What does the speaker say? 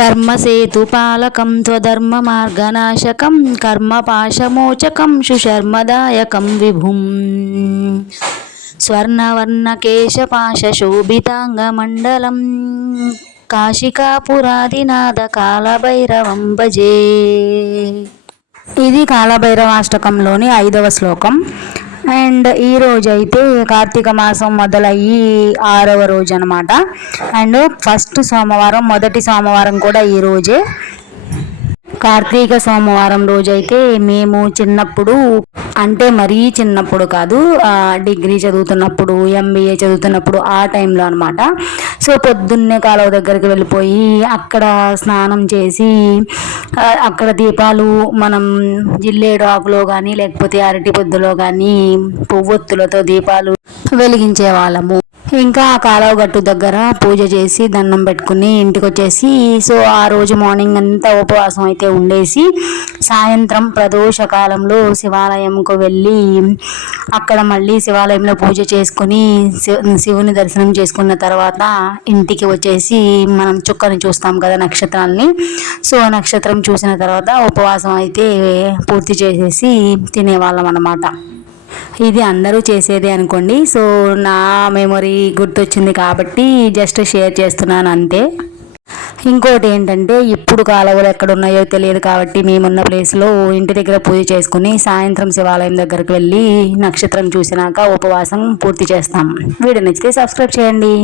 ధర్మసేతుపాలకం త్వధర్మమార్గనాశకం కర్మపాశమోచకం సుశర్మదాయకం విభుం స్వర్ణవర్ణకేశపాశోభితాంగమండలం కాశికాపురాదినాథ కాలభైరవం భజే. ఇది కాలభైరవాష్టకంలోని 5వ శ్లోకం. అండ్ ఈ రోజు అయితే కార్తీక మాసం మొదలయ్యి 6వ రోజు అనమాట. అండ్ ఫస్ట్ సోమవారం, మొదటి సోమవారం కూడా ఈ రోజే. కార్తీక సోమవారం రోజైతే మేము చిన్నప్పుడు, అంటే మరీ చిన్నప్పుడు కాదు, డిగ్రీ చదువుతున్నప్పుడు, ఎంబీఏ చదువుతున్నప్పుడు ఆ టైంలో అనమాట. సో పొద్దున్నే కాలువ దగ్గరికి వెళ్ళిపోయి అక్కడ స్నానం చేసి అక్కడ దీపాలు మనం జిల్లేడు ఆకులో కానీ లేకపోతే అరటి పొద్దులో కానీ పువ్వొత్తులతో దీపాలు వెలిగించే వాళ్ళము. ఇంకా ఆ కాలువ గట్టు దగ్గర పూజ చేసి దండం పెట్టుకుని ఇంటికి వచ్చేసి, సో ఆ రోజు మార్నింగ్ అంతా ఉపవాసం అయితే ఉండేసి సాయంత్రం ప్రదోష కాలంలో శివాలయంకు వెళ్ళి అక్కడ మళ్ళీ శివాలయంలో పూజ చేసుకుని శివుని దర్శనం చేసుకున్న తర్వాత ఇంటికి వచ్చేసి మనం చుక్కని చూస్తాం కదా, నక్షత్రాల్ని. సో నక్షత్రం చూసిన తర్వాత ఉపవాసం అయితే పూర్తి చేసేసి తినేవాళ్ళం అన్నమాట. ఇది అందరూ చేసేదే అనుకోండి. సో నా మెమొరీ గుర్తొచ్చింది కాబట్టి జస్ట్ షేర్ చేస్తున్నాను అంతే. ఇంకోటి ఏంటంటే, ఇప్పుడు కాలువలు ఎక్కడున్నాయో తెలియదు కాబట్టి మేమున్న ప్లేస్లో ఇంటి దగ్గర పూజ చేసుకుని సాయంత్రం శివాలయం దగ్గరికి వెళ్ళి నక్షత్రం చూసినాక ఉపవాసం పూర్తి చేస్తాం. వీడియో నచ్చితే సబ్స్క్రైబ్ చేయండి.